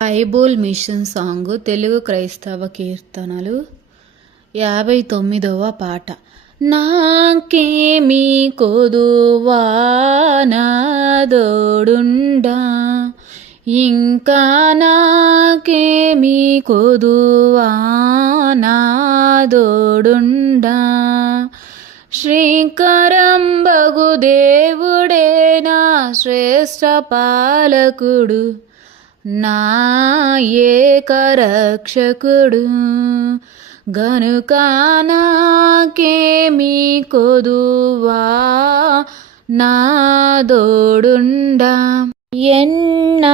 Bible machine song Telugu క్రైస్తవ కీర్తనలు 59వ పాట. నాకేమి కొదువా నాదోడుండా, ఇంకా నాకేమి కొదువా నాదోడుండా. శ్రీకరం బగు దేవుడే నా శ్రేష్ఠ పాలకుడు, నా ఏకరక్షకుడు. గనుక నాకేమి కొదువా నాదోడుండా. ఎన్నాటికైనా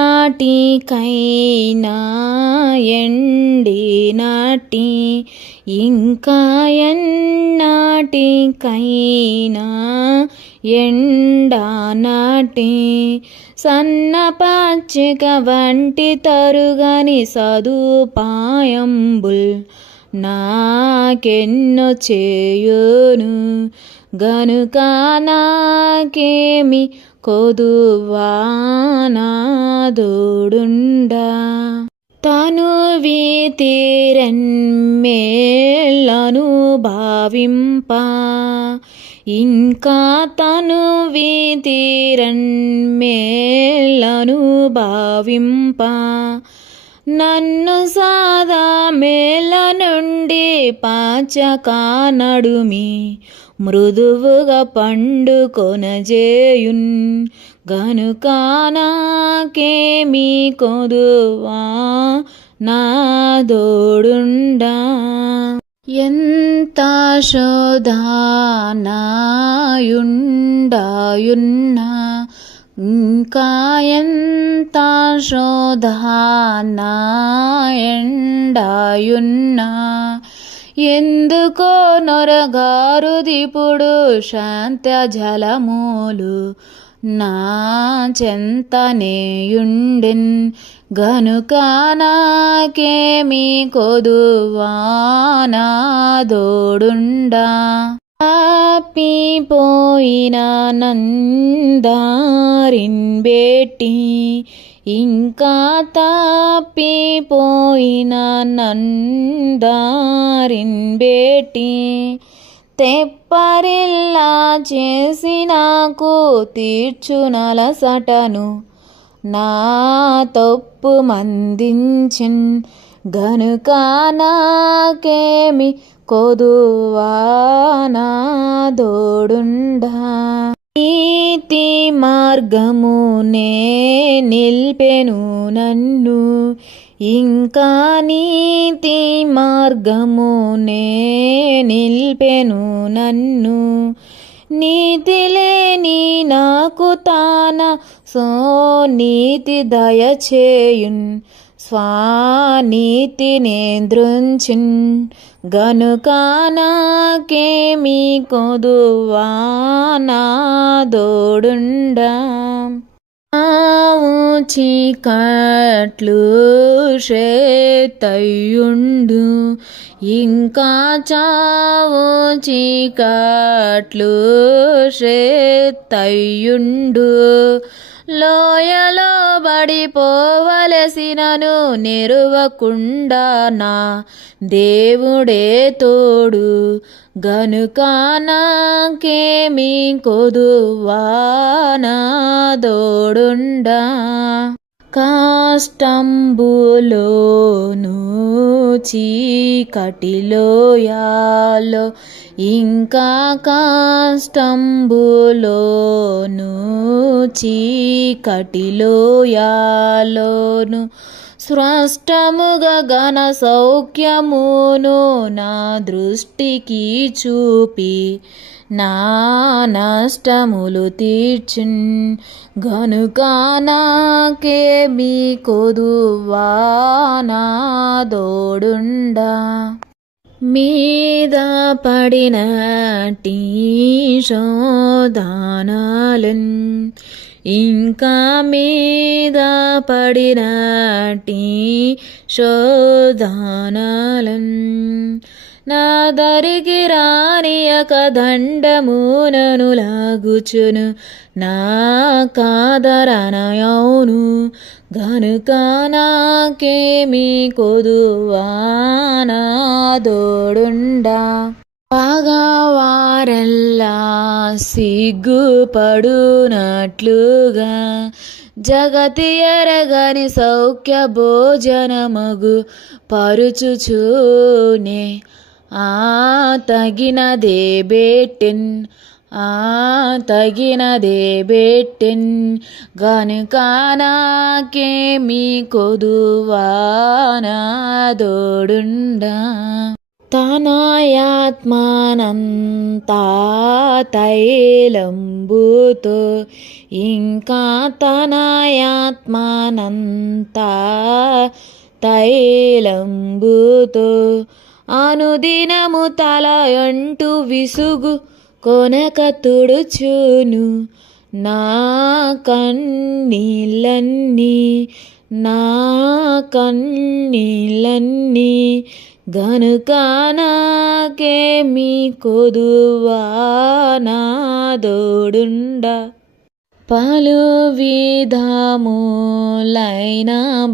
ఎండినాటి, ఇంకా ఎన్నాటికైనా ఎండనాటి, సన్న పచ్చిక వంటి తరుగని సదుపాయంబుల్ నాకెన్నో చేయును. గనుక నాకేమి కొదువా నాదోడుండా. తను వీతిరెన్మేళ్ళను భావింప, ఇంకా తను వీతిరెన్మేళ్ళను భావింప. నన్ను సాదా మేల నుండి పాచక నడుమి మృదువుగా పండుకొనజేయున్. గనుక నాకేమి కొదువా నాదోడుండా. ఎంత శోధనాయుండాయున్నా, ఇంకా ఎంత శోధనాయుండాయున్నా. ఎందుకో నొరగారుదిపుడు శాంత జలములు నా చెంతనేయుండెన్. గనుక నాకేమి కొదువా నాదోడుండా. తప్పిపోయిన నందారిన్ బేటి, ఇంకా తప్పిపోయిన నందారిన్ బేటి. తెప్పరిల్లా చేసి నాకు తీర్చునలసటను నా తప్పు మందించిన్. గనుక నాకేమి కొదువా నాదోడుండా. నీతి మార్గమునే నిల్పెను నన్ను, ఇంకా నీతి మార్గమునే నిల్పెను నన్ను. నీతి లేని నాకు తాన సోనీతి దయచేయున్, స్వానీతినే ద్రుంచిన్. గనుక నాకేమి కొదువా నాదోడుండా. చీకట్లు శ్రేతయుండు, ఇంకా చావు చీకట్లు శ్రేతయుండు. లోయలో బడిపోవలసినను నెరువకుండా నా దేవుడే తోడు. గనుక నాకేమి కొదువా నాదోడుండా. కష్టంబులోను చీకటిలోయాలో, ఇంకా కష్టంబులోను చీకటిలోయాలోను. స్పష్టముగా ఘన సౌఖ్యమును నా దృష్టికి చూపి నా నష్టములు తీర్చిన్. గనుక నాకేమి కొదువా నాదోడుండా. మీద పడినట్టి శోధనలన్, ఇంకా మీద పడినట్టి శోధనలన్. నా దరికి రానియక దండమునను లాగుచును నా కాదరనయౌను గనుక నాకేమి కొదువా నా దోడుండా పగవారెల్లా సిగ్గుపడునట్లుగా జగతి ఎరగని సౌఖ్య భోజనమగు పరుచుచూనే తగినదే బెట్టెన్ తగినదే బెట్టెన్ గనుక నాకేమి కొదువా నా దోడుండా తనయాత్మానంతా తైలంబుతో ఇంకా తనయాత్మానంతా తైలంబుతో అనుదినము తలయంటు విసుగు కొనక తుడుచును నా కన్నీళ్ళన్నీ నా కన్నీళ్ళన్నీ గనుక నాకేమి కొదువా నా దోడుండా పలు విధములైన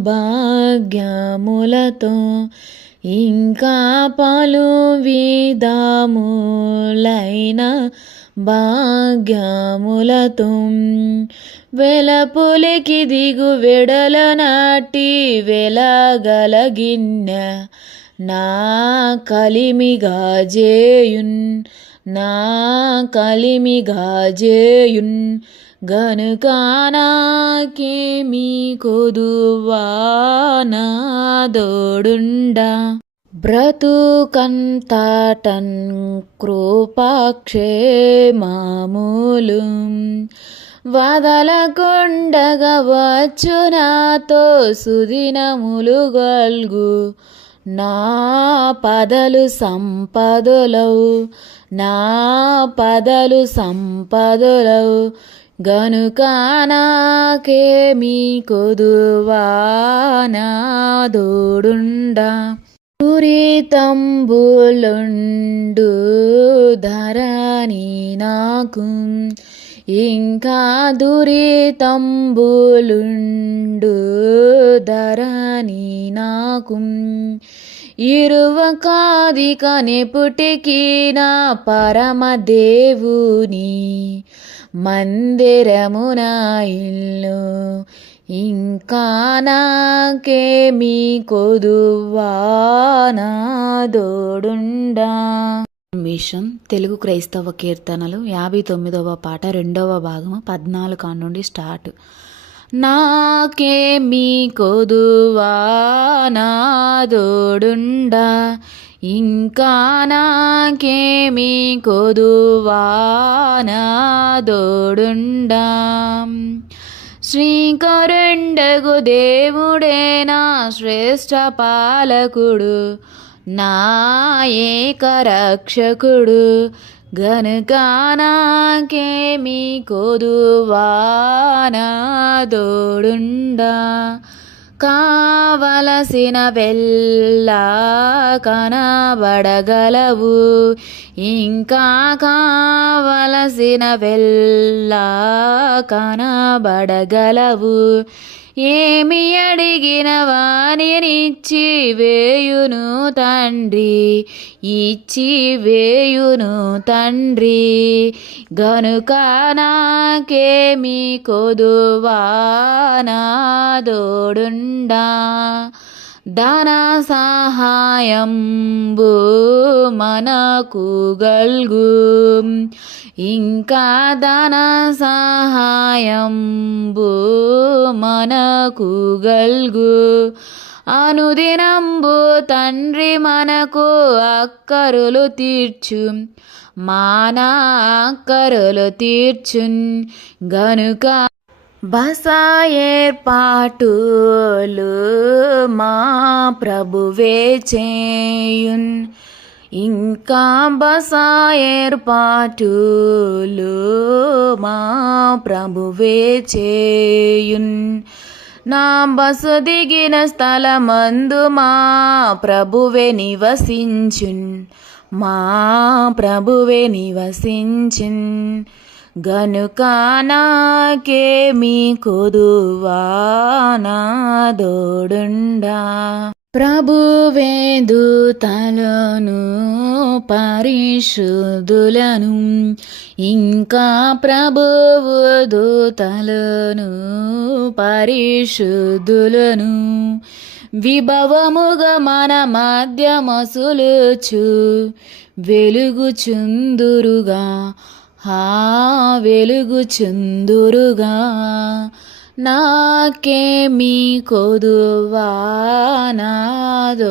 భాగ్యములతో ఇంకా పలు విధములైన భాగ్యములతో వెలపులికి దిగు వెడల నాటి వెలగలగిన్న నా కలిమిగా జేయున్ నా కలిమిగా జేయున్ గనుక నాకేమి కొదువా నా దోడుండా బ్రతుకంతటన్ కృపాక్షేమములు వదలకొండగా వచ్చు నాతో సుదినములు గల్గు నా పదలు సంపదలవు నా పదలు సంపదలవు గనుక నాకేమి కొదువా నా దోడుండా దురితంబులుండు ధరణి నాకు ఇంకా దురితంబులుండు ధరణి నాకు ఇరువకాదిక నెపుటికి నా పరమదేవుని మందిరమున ఇల్లు ఇంకా నాకేమి కొదువా నా దోడుండా. మిషన్ తెలుగు క్రైస్తవ కీర్తనలు 59వ పాట 2వ భాగము 14 నుండి స్టార్ట్. నాకేమి కొదువా నా దోడుండా ఇంకా నాకేమి కొదువా నా దోడుండా శ్రీకరుండగు దేవుడే నా శ్రేష్ఠ పాలకుడు నా ఏక రక్షకుడు గనుక నాకేమి కొదువా నా దోడుండా కావలసిన వెళ్ళా కనబడగలవు ఇంకా కావలసిన వెళ్ళా కనబడగలవు ఏమి అడిగిన వానినిచ్చి వేయును తండ్రి ఇచ్చి వేయును తండ్రి గనుక నాకేమి కొదువా నా దోడుండా ధన సహాయంబు మనకు గల్గు ఇంకా ధన సహాయంబు మనకు గల్గు అనుదినంబు తండ్రి మనకు అక్కరులు తీర్చు మానా అక్కరులు తీర్చున్ గనుక బస ఏర్పాటులు మా ప్రభువే చేయున్ ఇంకా బస ఏర్పాటులు మా ప్రభువే చేయున్ నా బసు దిగిన స్థలమందు మా ప్రభువే నివసించున్, మా ప్రభువే నివసించున్. గనుక నాకేమీ కొదువా నాదోడుండా. ప్రభువే దూతలను పరిశుద్ధులను, ఇంకా ప్రభువు దూతలను పరిశుద్ధులను విభవముగా మన మధ్య మసులుచు వెలుగుచుందురుగా, వెలుగుచుందురుగా. నాకేమీ కొదువా నాదోడుండం.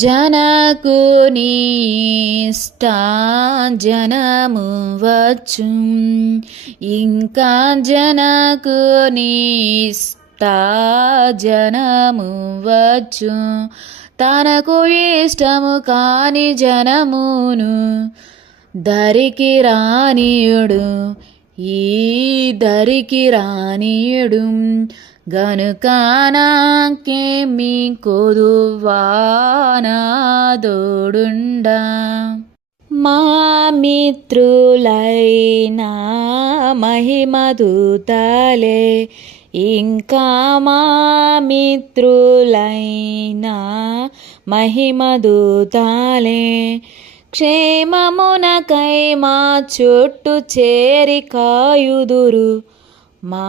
జనకుని ఇష్ట జనము వచ్చు, ఇంకా జనకుని ఇష్ట జనము వచ్చు. తనకు ఇష్టము కాని జనమును దరికి రానియుడు, ఈ దరికి రానియుడు. గనుక నాకేమీ కొదువా నాదోడుండా. మా మిత్రులైనా మహిమదూతలే, ఇంకా మా మిత్రులైనా మహిమదూతలే క్షేమమునకై మా చుట్టూ చేరి కాయుదురు, మా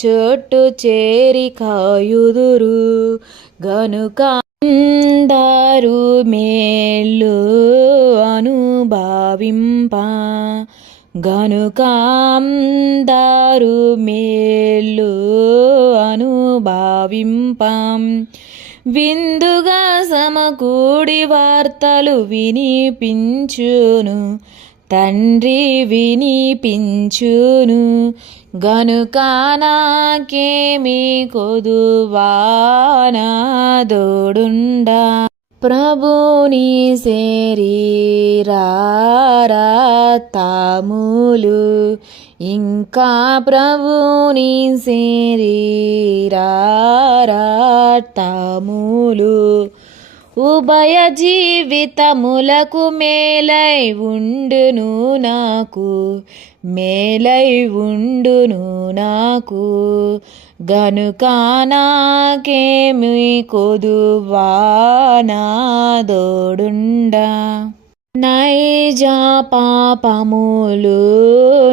చుట్టూ చేరి కాయుదురు. గనుక అందరు మేలు అనుభవింప, గనుక అందరు మేలు అనుభవింప. విందుగా సమకూడి వార్తలు వినిపించును, తండ్రి వినిపించును. గనుక నాకేమీ కొదువా నాదోడుండా. ప్రభుని శరీరారతములు, ఇంకా ప్రభుని శరీరారతములు ఉభయ జీవితములకు మేలై ఉండును నాకు, మేలై ఉండును నాకు. గనుక నాకేమీ కొదువా నాదోడుండా. నైజ పాపములు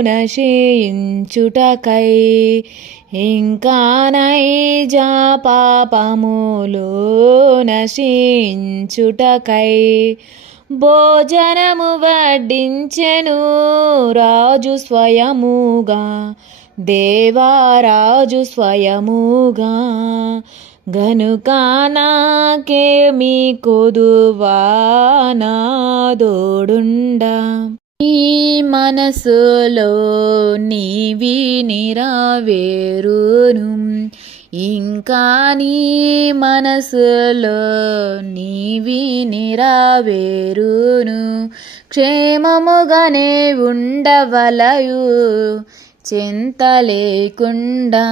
నశించుటకై, ఇంకా నైజ పాపములు నశించుటకై భోజనము వడ్డించెను రాజు స్వయముగా, దేవారాజు స్వయముగా. గనుక నాకేమీ కొదువా నాదోడుండా. నీ మనసులో నీవి నెరవేరును, ఇంకా నీ మనసులో నీవి నెరవేరును. క్షేమముగానే ఉండవలయు చింత లేకుండా,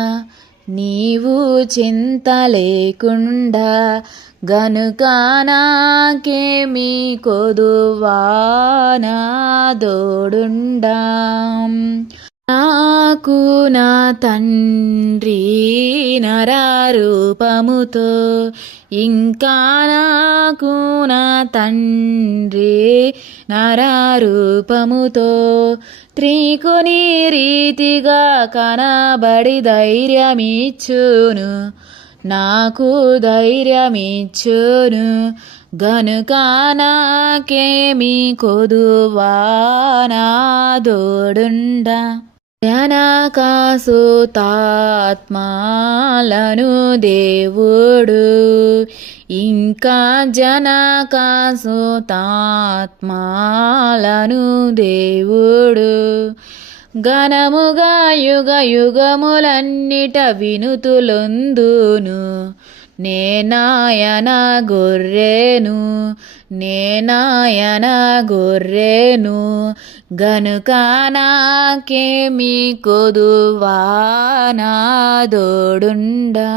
నీవు చింత లేకుండా. గనుక నాకేమీ కొదువా నాదోడుండా. నాకు నా తండ్రి నరరూపముతో, ఇంకా నాకు నా తండ్రి నరరూపముతో త్రికుని రీతిగా కనబడి ధైర్యమిచ్చును, నాకు ధైర్యమిచ్చును. గనుక నాకేమీ కొదువా నాదోడుండా. జనకాసుతాత్మలను దేవుడు, ఇంకా జనకాసుతాత్మలను దేవుడు ఘనముగా యుగ యుగములన్నిట వినుతులొందును, నేనాయన గొర్రెను నేనాయన గొర్రెను గనుక నాకేమి కొదువా నా దోడుండా